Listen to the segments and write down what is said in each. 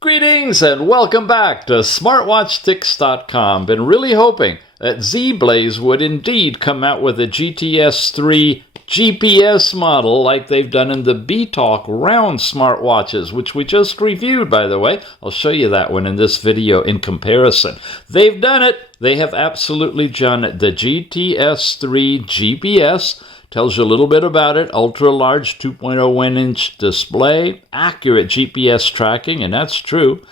Greetings and welcome back to SmartWatchTix.com. Been really hoping that ZEBLAZE would indeed come out with a GTS 3 GPS model like they've done in the B-Talk round smartwatches, which we just reviewed, by the way. I'll show you that one in this video in comparison. They've done it. They have absolutely done it. The GTS 3 GPS tells you a little bit about it. Ultra-large 2.01-inch display, accurate GPS tracking, and that's true.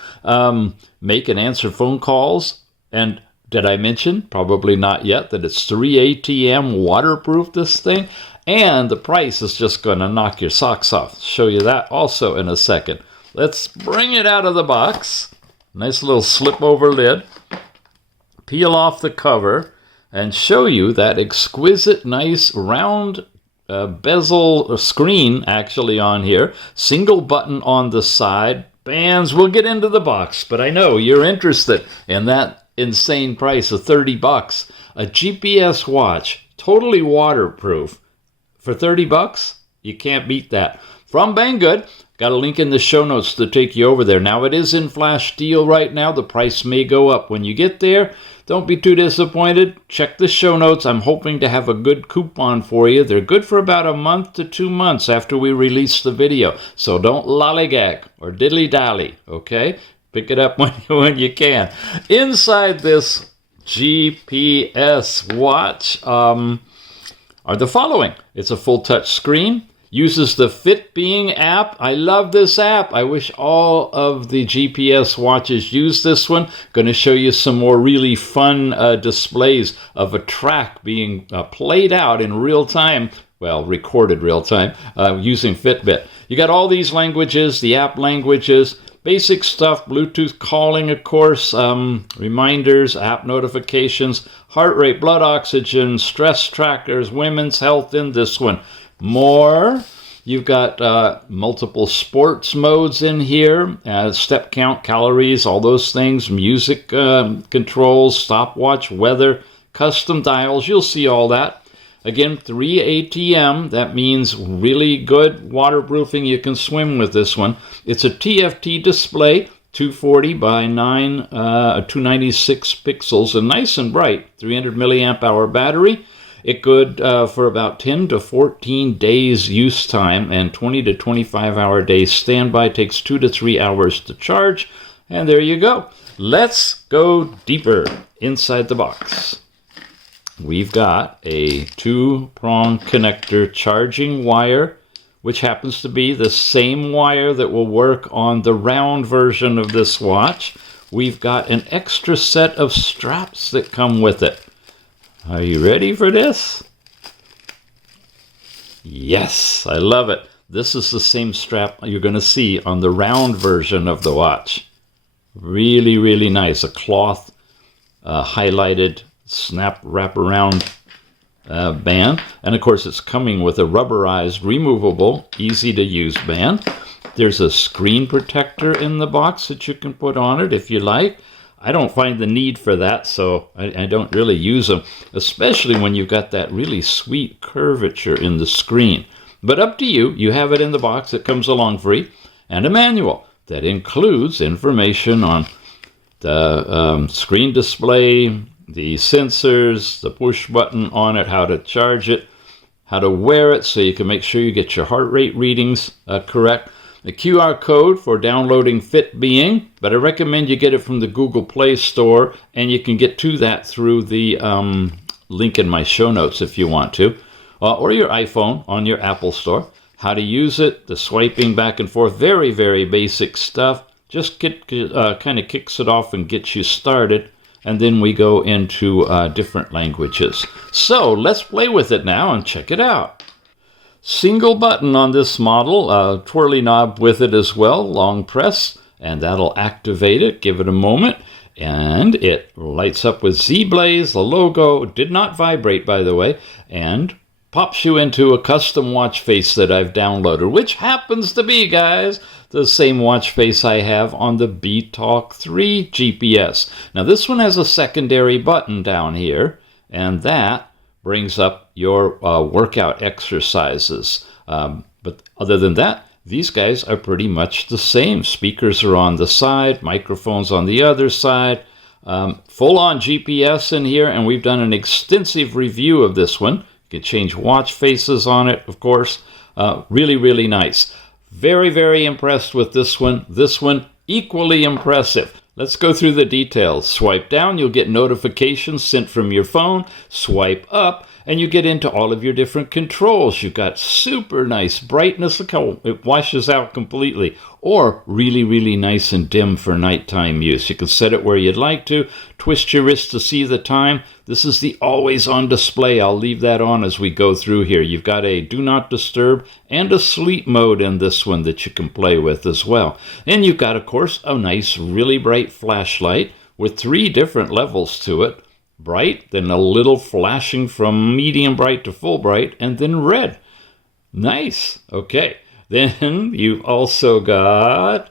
Make and answer phone calls. And did I mention, probably not yet, that it's 3 ATM waterproof, this thing? And the price is just going to knock your socks off. Show you that also in a second. Let's bring it out of the box. Nice little slip-over lid. Peel off the cover and show you that exquisite, nice, round bezel screen actually on here. Single button on the side. Bands, we'll get into the box, but I know you're interested in that insane price of $30. A GPS watch, totally waterproof, for $30? You can't beat that. From Banggood. Got a link in the show notes to take you over there. Now, it is in flash deal right now. The price may go up when you get there. Don't be too disappointed. Check the show notes. I'm hoping to have a good coupon for you. They're good for about a month to 2 months after we release the video. So don't lollygag or diddly-dally, okay? Pick it up when you can. Inside this GPS watch are the following. It's a full touch screen. Uses the Fitbeing app. I love this app. I wish all of the GPS watches use this one. Going to show you some more really fun displays of a track being played out in real time. Well, recorded real time using Fitbit. You got all these languages, the app languages, basic stuff, Bluetooth calling, of course, reminders, app notifications, heart rate, blood oxygen, stress trackers, women's health in this one. More. You've got multiple sports modes in here, step count, calories, all those things, music controls, stopwatch, weather, custom dials. You'll see all that. Again, 3 ATM. That means really good waterproofing. You can swim with this one. It's a TFT display, 240 by 296 pixels, and nice and bright. 300 milliamp hour battery. It good for about 10 to 14 days use time and 20 to 25 hour days standby. Takes 2 to 3 hours to charge. And there you go. Let's go deeper inside the box. We've got a 2-prong connector charging wire, which happens to be the same wire that will work on the round version of this watch. We've got an extra set of straps that come with it. Are you ready for this? Yes, I love it. This is the same strap you're going to see on the round version of the watch. Really, really nice. A cloth highlighted snap wraparound band. And of course, it's coming with a rubberized, removable, easy to use band. There's a screen protector in the box that you can put on it if you like. I don't find the need for that, so I don't really use them, especially when you've got that really sweet curvature in the screen. But up to you. You have it in the box that comes along free, and a manual that includes information on the screen display, the sensors, the push button on it, how to charge it, how to wear it so you can make sure you get your heart rate readings correct. The QR code for downloading Fitbeing, but I recommend you get it from the Google Play Store, and you can get to that through the link in my show notes if you want to, or your iPhone on your Apple Store. How to use it, the swiping back and forth, very, very basic stuff. Just kind of kicks it off and gets you started, and then we go into different languages. So let's play with it now and check it out. Single button on this model, twirly knob with it as well, long press, and that'll activate it. Give it a moment, and it lights up with ZEBLAZE, the logo. Did not vibrate, by the way, and pops you into a custom watch face that I've downloaded, which happens to be, guys, the same watch face I have on the B-Talk 3 GPS. Now, this one has a secondary button down here, and that brings up your workout exercises. But other than that, these guys are pretty much the same. Speakers are on the side, microphones on the other side, full-on GPS in here, and we've done an extensive review of this one. You can change watch faces on it, of course. Really, really nice. Very, very impressed with this one. This one, equally impressive. Let's go through the details. Swipe down, you'll get notifications sent from your phone. Swipe up, and you get into all of your different controls. You've got super nice brightness. Look how it washes out completely. Or really, really nice and dim for nighttime use. You can set it where you'd like to. Twist your wrist to see the time. This is the always on display. I'll leave that on as we go through here. You've got a do not disturb and a sleep mode in this one that you can play with as well. And you've got, of course, a nice, really bright flashlight with 3 different levels to it. Bright, then a little flashing from medium bright to full bright, and then red. Nice. Okay. Then you've also got,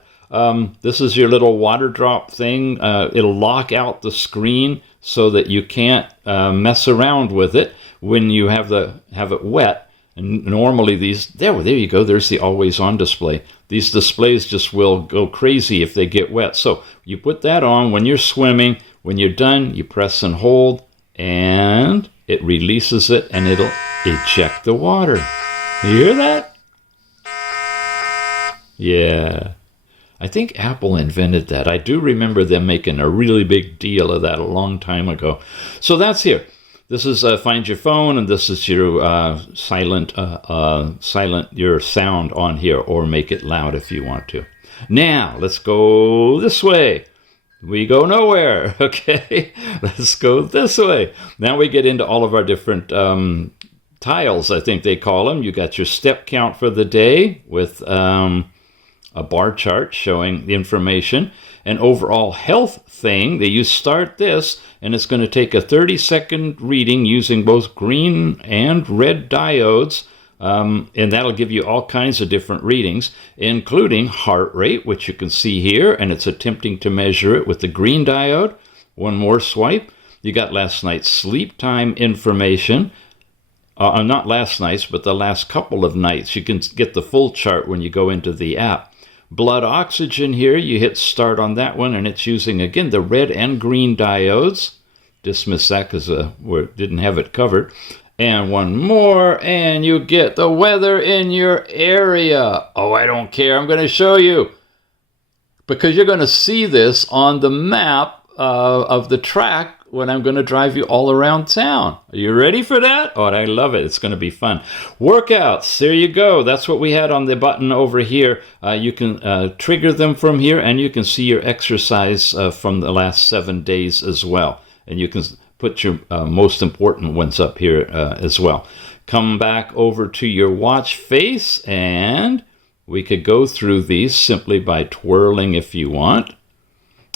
this is your little water drop thing. It'll lock out the screen so that you can't mess around with it when you have it wet. And normally these, there you go, there's the always on display. These displays just will go crazy if they get wet. So you put that on when you're swimming. When you're done, you press and hold, and it releases it, and it'll eject the water. You hear that? Yeah. I think Apple invented that. I do remember them making a really big deal of that a long time ago. So that's here. This is find your phone, and this is your silent your sound on here, or make it loud if you want to. Now, let's go this way. We go nowhere, okay? Let's go this way. Now we get into all of our different tiles, I think they call them. You got your step count for the day with a bar chart showing the information. An overall health thing, you start this, and it's going to take a 30-second reading using both green and red diodes. And that'll give you all kinds of different readings, including heart rate, which you can see here, and it's attempting to measure it with the green diode. One more swipe. You got last night's sleep time information. Not last night's, but the last couple of nights. You can get the full chart when you go into the app. Blood oxygen here, you hit start on that one, and it's using, again, the red and green diodes. Dismiss that because we didn't have it covered. And one more, and you get the weather in your area. Oh, I don't care. I'm going to show you. Because you're going to see this on the map of the track when I'm going to drive you all around town. Are you ready for that? Oh, I love it. It's going to be fun. Workouts. There you go. That's what we had on the button over here. You can trigger them from here, and you can see your exercise from the last 7 days as well. And you can put your most important ones up here as well. Come back over to your watch face, and we could go through these simply by twirling if you want.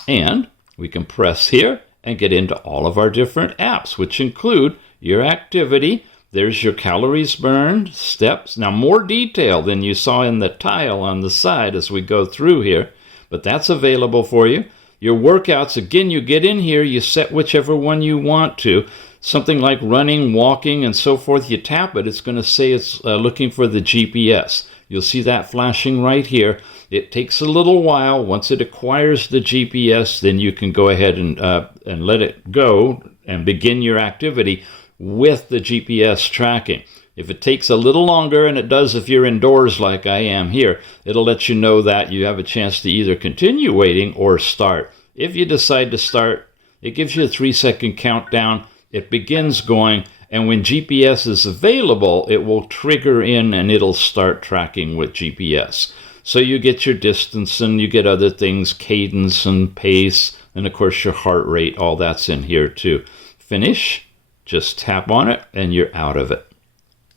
And we can press here and get into all of our different apps, which include your activity. There's your calories burned, steps. Now, more detail than you saw in the tile on the side as we go through here, but that's available for you. Your workouts, again, you get in here, you set whichever one you want to. Something like running, walking, and so forth. You tap it, it's going to say it's looking for the GPS. You'll see that flashing right here. It takes a little while. Once it acquires the GPS, then you can go ahead and let it go and begin your activity with the GPS tracking. If it takes a little longer, and it does if you're indoors like I am here, it'll let you know that you have a chance to either continue waiting or start. If you decide to start, it gives you a 3-second countdown. It begins going, and when GPS is available, it will trigger in and it'll start tracking with GPS. So you get your distance, and you get other things, cadence and pace, and of course your heart rate, all that's in here too. Finish, just tap on it, and you're out of it.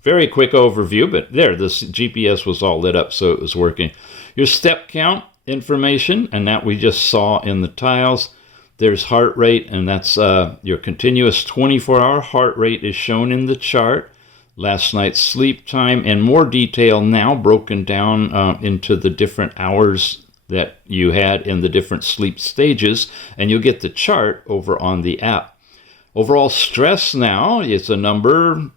Very quick overview, but there, this GPS was all lit up, so it was working. Your step count information, and that we just saw in the tiles. There's heart rate, and that's your continuous 24-hour heart rate is shown in the chart. Last night's sleep time, and more detail now broken down into the different hours that you had in the different sleep stages, and you'll get the chart over on the app. Overall stress now is a number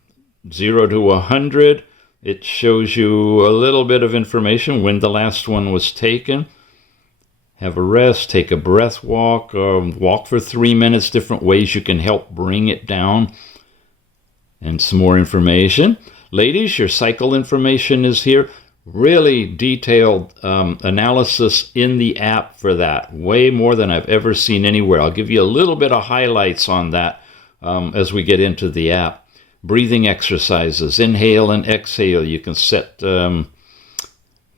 0 to 100, It shows you a little bit of information when the last one was taken. Have a rest, take a breath walk, walk for 3 minutes, different ways you can help bring it down. And some more information. Ladies, your cycle information is here. Really detailed analysis in the app for that. Way more than I've ever seen anywhere. I'll give you a little bit of highlights on that as we get into the app. Breathing exercises, inhale and exhale. You can set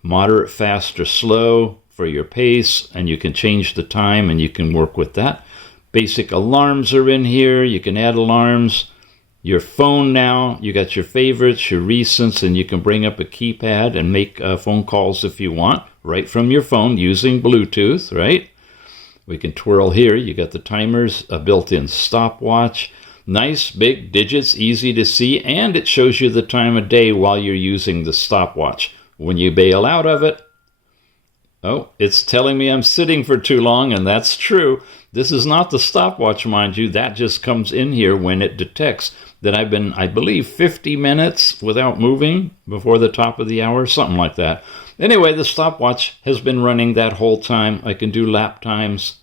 moderate, fast, or slow for your pace, and you can change the time and you can work with that. Basic alarms are in here. You can add alarms. Your phone now, you got your favorites, your recents, and you can bring up a keypad and make phone calls if you want, right from your phone using Bluetooth, right? We can twirl here. You got the timers, a built-in stopwatch. Nice big digits, easy to see, and it shows you the time of day while you're using the stopwatch. When you bail out of it, oh, it's telling me I'm sitting for too long, and that's true. This is not the stopwatch, mind you. That just comes in here when it detects that I've been, I believe, 50 minutes without moving before the top of the hour, something like that. Anyway, the stopwatch has been running that whole time. I can do lap times.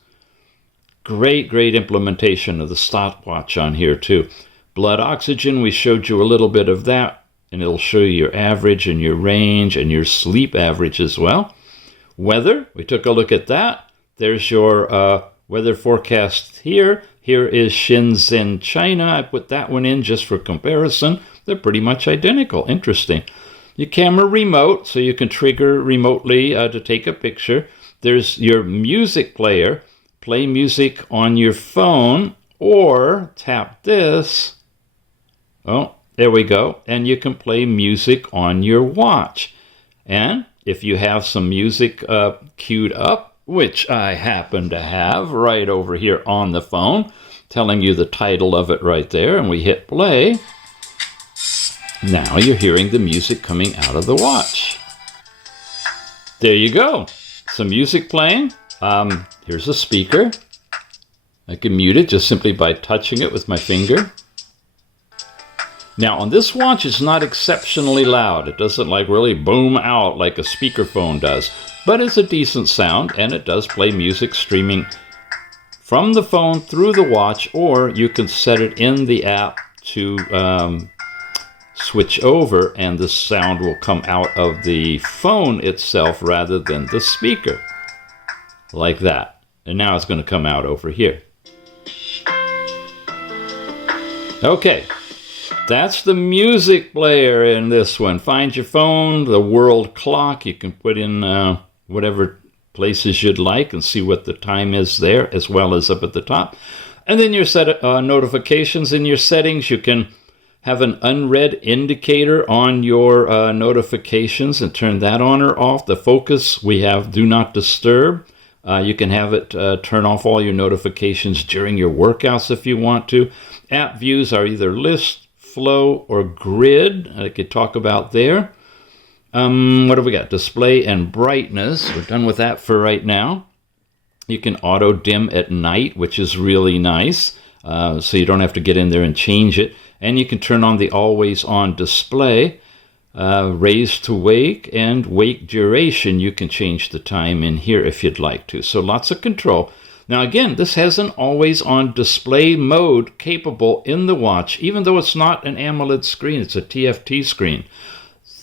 Great implementation of the stopwatch on here, too. Blood oxygen, we showed you a little bit of that, and it'll show you your average and your range and your sleep average as well. Weather, we took a look at that. There's your weather forecast here. Here is Shenzhen, China. I put that one in just for comparison. They're pretty much identical. Interesting. Your camera remote, so you can trigger remotely to take a picture. There's your music player. Play music on your phone or tap this. Oh, there we go. And you can play music on your watch. And if you have some music queued up, which I happen to have right over here on the phone, telling you the title of it right there, and we hit play. Now you're hearing the music coming out of the watch. There you go. Some music playing. Here's a speaker. I can mute it just simply by touching it with my finger. Now on this watch, it's not exceptionally loud. It doesn't like really boom out like a speakerphone does, but it's a decent sound, and it does play music streaming from the phone through the watch, or you can set it in the app to switch over, and the sound will come out of the phone itself rather than the speaker, like that. And now it's going to come out over here. Okay. That's the music player in this one. Find your phone, the world clock. You can put in whatever places you'd like and see what the time is there, as well as up at the top. And then your set notifications in your settings. You can have an unread indicator on your notifications and turn that on or off. The focus, we have do not disturb. You can have it turn off all your notifications during your workouts if you want to. App views are either list, flow, or grid. I could talk about there. What have we got? Display and brightness. We're done with that for right now. You can auto dim at night, which is really nice. So you don't have to get in there and change it. And you can turn on the always on display. Raise to wake and wake duration. You can change the time in here if you'd like to. So lots of control. Now again, this has an always-on display mode capable in the watch, even though it's not an AMOLED screen, it's a TFT screen.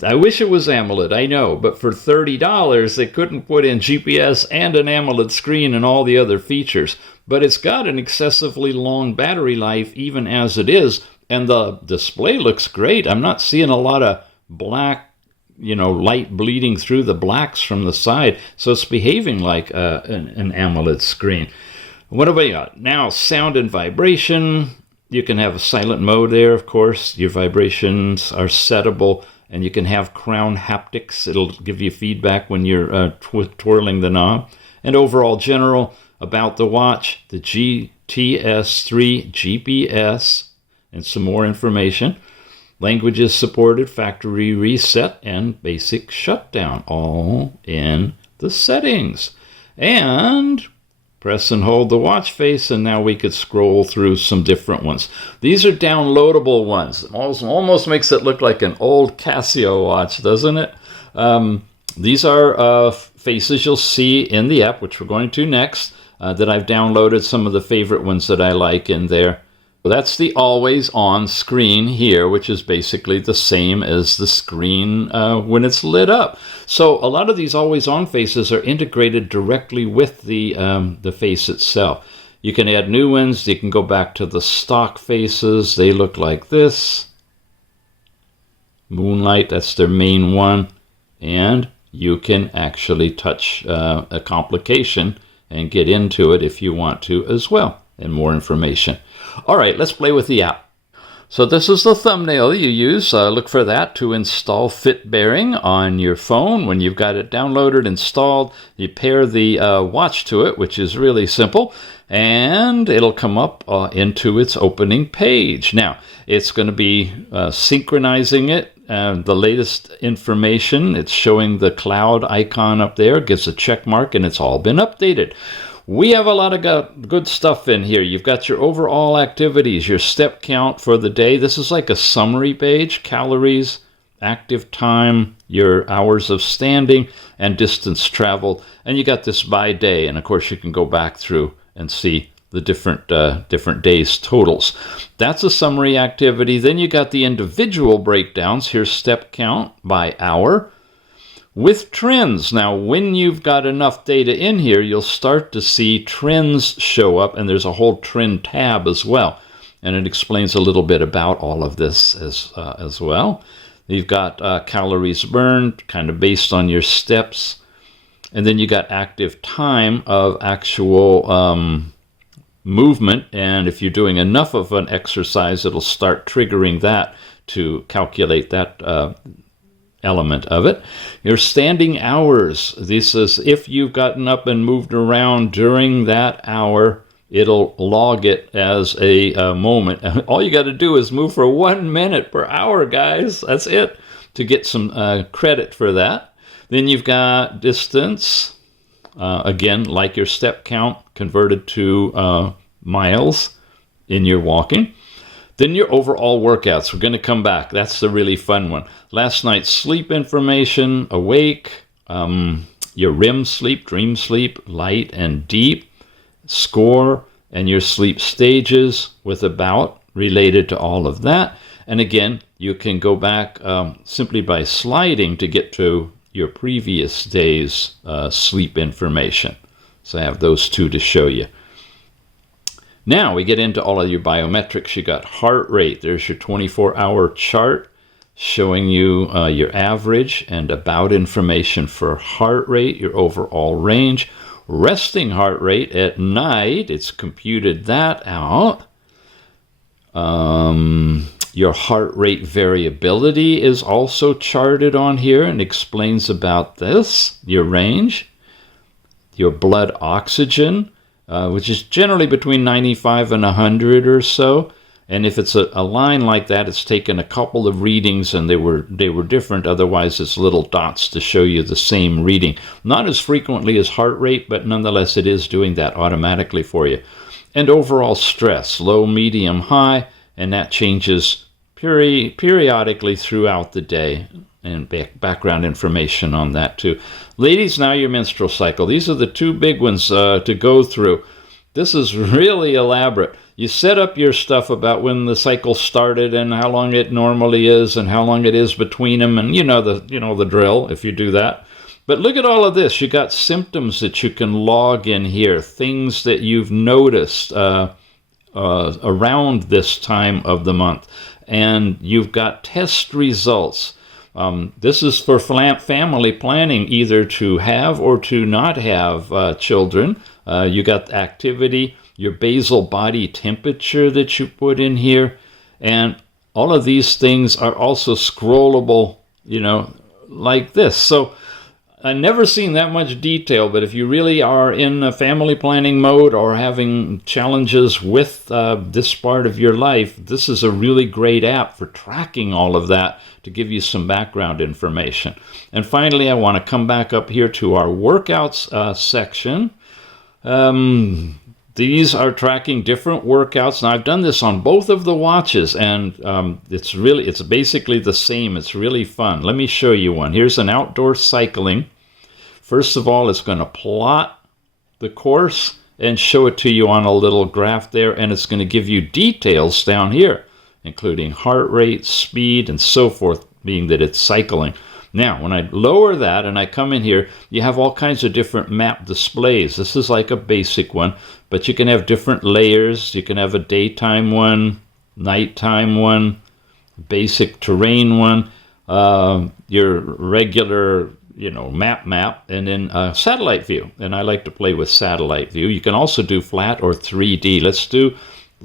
I wish it was AMOLED, I know, but for $30 they couldn't put in GPS and an AMOLED screen and all the other features. But it's got an excessively long battery life even as it is, and the display looks great. I'm not seeing a lot of black, light bleeding through the blacks from the side. So it's behaving like an AMOLED screen. What have we got? Now, sound and vibration. You can have a silent mode there, of course. Your vibrations are settable, and you can have crown haptics. It'll give you feedback when you're twirling the knob. And overall general about the watch, the GTS3 GPS, and some more information. Languages supported, factory reset, and basic shutdown, all in the settings. And Press and hold the watch face, and now we could scroll through some different ones. These are downloadable ones. Almost makes it look like an old Casio watch, doesn't it? These are faces you'll see in the app, which we're going to next, that I've downloaded some of the favorite ones that I like in there. Well, that's the always on screen here, which is basically the same as the screen when it's lit up. So a lot of these always on faces are integrated directly with the face itself. You can add new ones. You can go back to the stock faces. They look like this. Moonlight, that's their main one. And you can actually touch a complication and get into it if you want to as well, and more information. All right, let's play with the app. So this is the thumbnail you use. Look for that to install Fitbeing on your phone. When you've got it downloaded, installed, you pair the watch to it, which is really simple, and it'll come up into its opening page. Now, it's going to be synchronizing it. The latest information, it's showing the cloud icon up there, gives a check mark, and it's all been updated. We have a lot of good stuff in here. You've got your overall activities, your step count for the day. This is like a summary page, calories, active time, your hours of standing, and distance traveled. And you got this by day. And of course, you can go back through and see the different days totals. That's a summary activity. Then you got the individual breakdowns. Here's step count by hour. With trends. Now, when you've got enough data in here, you'll start to see trends show up, and there's a whole trend tab as well. And it explains a little bit about all of this as well. You've got calories burned, kind of based on your steps. And then you got active time of actual movement. And if you're doing enough of an exercise, it'll start triggering that to calculate that element of it. Your standing hours. This is if you've gotten up and moved around during that hour, it'll log it as a moment. All you got to do is move for 1 minute per hour, guys. That's it, to get some credit for that. Then you've got distance. Again, like your step count converted to miles in your walking. Then your overall workouts. We're going to come back. That's the really fun one. Last night's sleep information, awake, your REM sleep, dream sleep, light and deep, score, and your sleep stages with about related to all of that. And again, you can go back simply by sliding to get to your previous day's sleep information. So I have those two to show you. Now we get into all of your biometrics. You got heart rate. There's your 24-hour chart showing you your average and about information for heart rate, your overall range. Resting heart rate at night, it's computed that out. Your heart rate variability is also charted on here and explains about this, your range. Your blood oxygen, which is generally between 95 and 100 or so. And if it's a line like that, it's taken a couple of readings and they were different. Otherwise, it's little dots to show you the same reading. Not as frequently as heart rate, but nonetheless, it is doing that automatically for you. And overall stress, low, medium, high, and that changes periodically throughout the day. And background information on that too. Ladies, now your menstrual cycle. These are the two big ones to go through. This is really elaborate. You set up your stuff about when the cycle started and how long it normally is and how long it is between them, and you know the drill if you do that. But look at all of this. You got symptoms that you can log in here, things that you've noticed around this time of the month, and you've got test results. This is for family planning, either to have or to not have children. You got activity, your basal body temperature that you put in here, and all of these things are also scrollable, like this. So I've never seen that much detail, but if you really are in a family planning mode or having challenges with this part of your life, this is a really great app for tracking all of that to give you some background information. And finally, I want to come back up here to our workouts section. These are tracking different workouts. Now, I've done this on both of the watches, and it's basically the same. It's really fun. Let me show you one. Here's an outdoor cycling. First of all, it's going to plot the course and show it to you on a little graph there, and it's going to give you details down here, including heart rate, speed, and so forth, being that it's cycling. Now, when I lower that and I come in here, you have all kinds of different map displays. This is like a basic one, but you can have different layers. You can have a daytime one, nighttime one, basic terrain one, your regular map, and then satellite view. And I like to play with satellite view. You can also do flat or 3D. Let's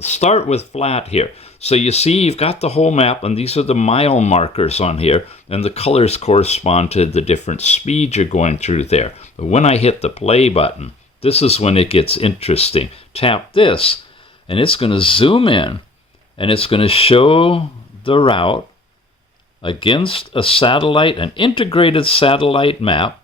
start with flat here. So you see you've got the whole map, and these are the mile markers on here, and the colors correspond to the different speed you're going through there. But when I hit the play button, this is when it gets interesting. Tap this, and it's going to zoom in, and it's going to show the route against an integrated satellite map,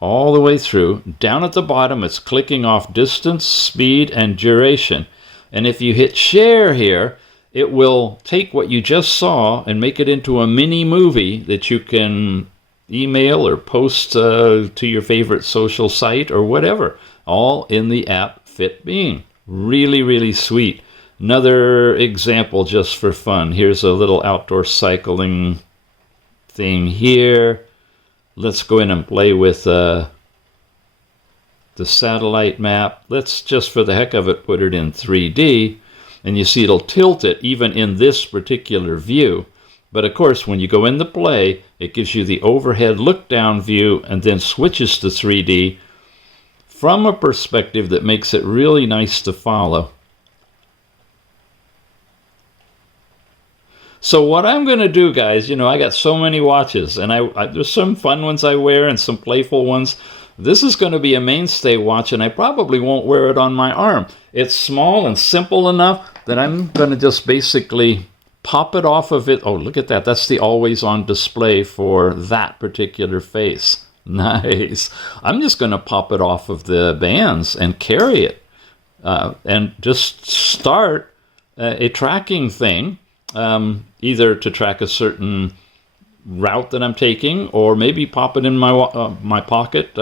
all the way through. Down at the bottom, it's clicking off distance, speed, and duration. And if you hit share here, it will take what you just saw and make it into a mini movie that you can email or post to your favorite social site or whatever, all in the app Fitbeing. Really, really sweet. Another example just for fun. Here's a little outdoor cycling thing here. Let's go in and play with the satellite map. Let's just for the heck of it put it in 3D, and you see it'll tilt it even in this particular view. But of course, when you go into play, it gives you the overhead look down view and then switches to 3D from a perspective that makes it really nice to follow. So what I'm going to do, guys, I got so many watches, and there's some fun ones I wear and some playful ones. This is going to be a mainstay watch, and I probably won't wear it on my arm. It's small and simple enough that I'm going to just basically pop it off of it. Oh, look at that. That's the always-on display for that particular face. Nice. I'm just going to pop it off of the bands and carry it and just start a tracking thing, either to track a certain route that I'm taking, or maybe pop it in my pocket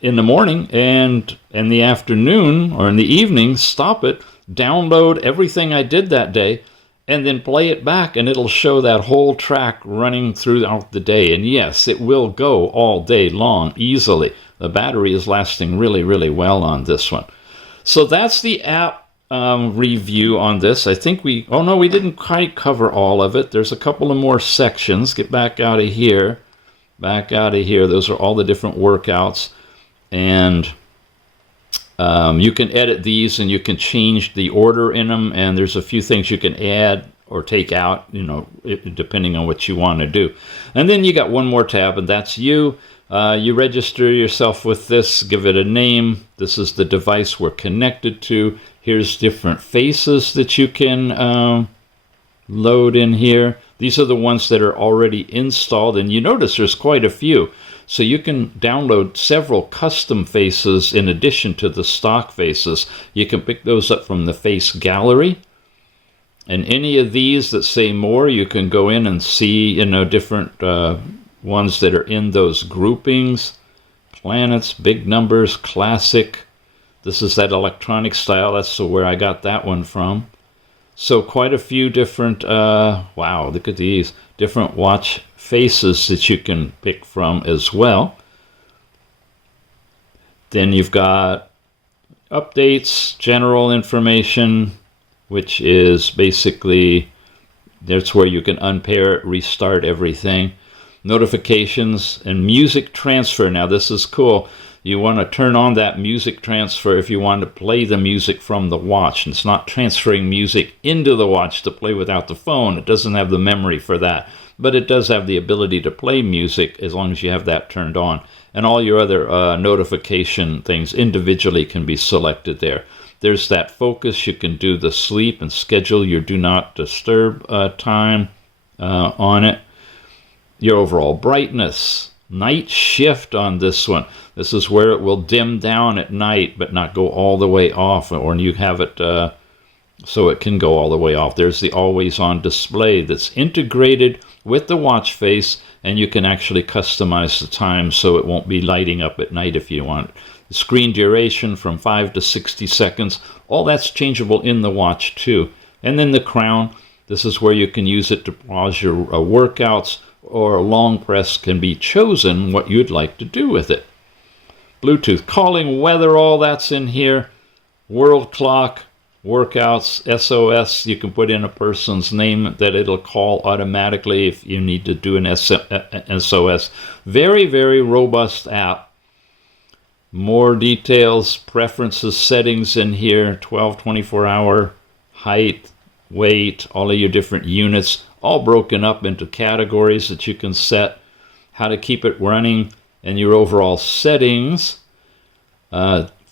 in the morning, and in the afternoon or in the evening, stop it, download everything I did that day, and then play it back, and it'll show that whole track running throughout the day. And yes, it will go all day long easily. The battery is lasting really, really well on this one. So that's the app review on this. I think we didn't quite cover all of it. There's a couple of more sections. Get back out of here. Those are all the different workouts, and you can edit these, and you can change the order in them, and there's a few things you can add or take out, depending on what you want to do. And then you got one more tab, and that's you. You register yourself with this, give it a name. This is the device we're connected to. Here's different faces that you can load in here. These are the ones that are already installed, and you notice there's quite a few. So you can download several custom faces in addition to the stock faces. You can pick those up from the face gallery. And any of these that say more, you can go in and see, different ones that are in those groupings. Planets, big numbers, classic. This is that electronic style. That's where I got that one from. So quite a few different, wow, look at these, different watch faces that you can pick from as well. Then you've got updates, general information, which is basically, that's where you can unpair it, restart everything. Notifications and music transfer. Now this is cool. You want to turn on that music transfer if you want to play the music from the watch. And it's not transferring music into the watch to play without the phone. It doesn't have the memory for that. But it does have the ability to play music as long as you have that turned on. And all your other notification things individually can be selected there. There's that focus. You can do the sleep and schedule your do not disturb time on it. Your overall brightness, night shift on this one. This is where it will dim down at night but not go all the way off, or you have it so it can go all the way off. There's the always on display that's integrated with the watch face, and you can actually customize the time so it won't be lighting up at night if you want. The screen duration from 5 to 60 seconds, all that's changeable in the watch too. And then the crown, this is where you can use it to pause your workouts, or a long press can be chosen what you'd like to do with it. Bluetooth calling, weather, all that's in here. World clock, workouts, SOS, you can put in a person's name that it'll call automatically if you need to do an SOS. Very, very robust app. More details, preferences, settings in here, 12, 24-hour, height, weight, all of your different units, all broken up into categories that you can set, how to keep it running, and your overall settings.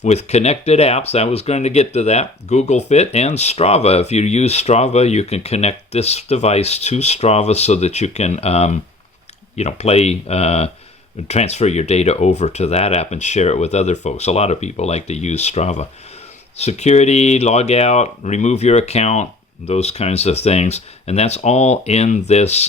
With connected apps, I was going to get to that, Google Fit and Strava. If you use Strava, you can connect this device to Strava so that you can, transfer your data over to that app and share it with other folks. A lot of people like to use Strava. Security, log out, remove your account, those kinds of things. And that's all in this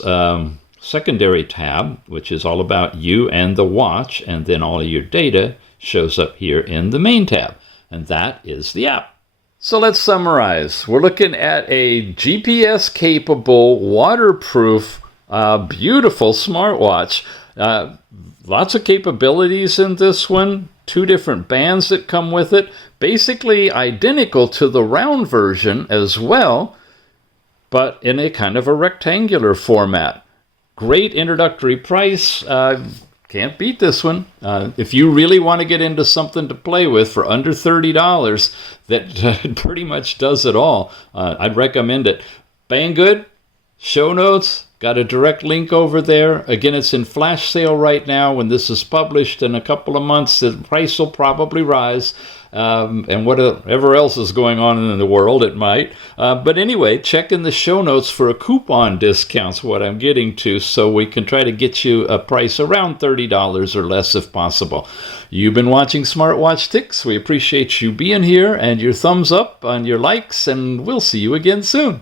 secondary tab, which is all about you and the watch, and then all of your data shows up here in the main tab, and that is the app. So let's summarize. We're looking at a GPS capable, waterproof, beautiful smartwatch. Lots of capabilities in this one. 2 different bands that come with it, basically identical to the round version as well, but in a kind of a rectangular format. Great introductory price. Can't beat this one. If you really want to get into something to play with for under $30, that pretty much does it all. I'd recommend it. Banggood, show notes, got a direct link over there. Again, it's in flash sale right now. When this is published in a couple of months, the price will probably rise. And whatever else is going on in the world, it might. But anyway, check in the show notes for a coupon discount's what I'm getting to, so we can try to get you a price around $30 or less if possible. You've been watching Smartwatch Ticks. We appreciate you being here and your thumbs up on your likes, and we'll see you again soon.